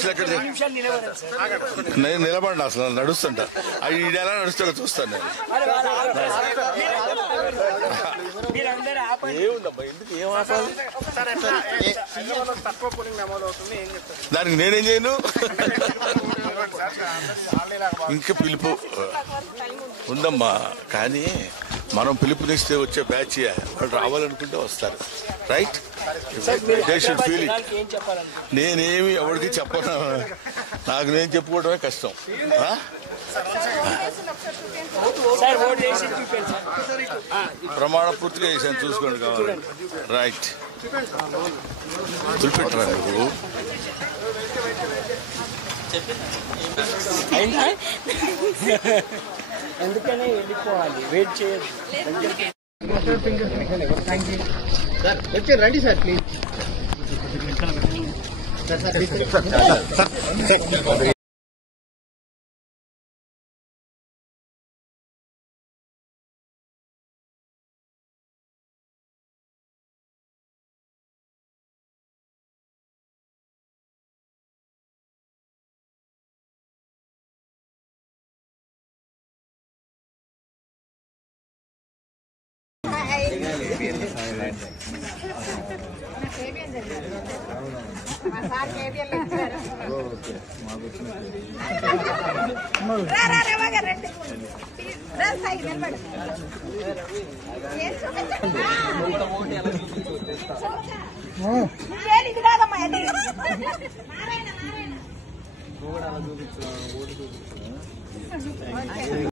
మనుషులు ఎక్కడ నేను నిలబడిన అసలు నడుస్తుంటా అవి ఎలా నడుస్తారో చూస్తాను నేను. ఏముందమ్మా ఎందుకు ఏం ఆపాలి? దానికి నేనేం చేయను. ఇంకా పిలుపు ఉందమ్మా, కానీ మనం పిలుపునిస్తే వచ్చే బ్యాచ్ వాళ్ళు రావాలనుకుంటే వస్తారు. Right, they should feel it. నేనేమి ఎవరికి చెప్పను, నాకు నేను చెప్పుకోవడమే కష్టం. ప్రమాణ పూర్తిగా చేశాను, చూసుకోండి కావాలి. రైట్, చూపెట్టరా నువ్వు. ఎందుకనే వెళ్ళిపోవాలి, వెయిట్ చేయదు. వచ్చి రండి సార్ ప్లీజ్.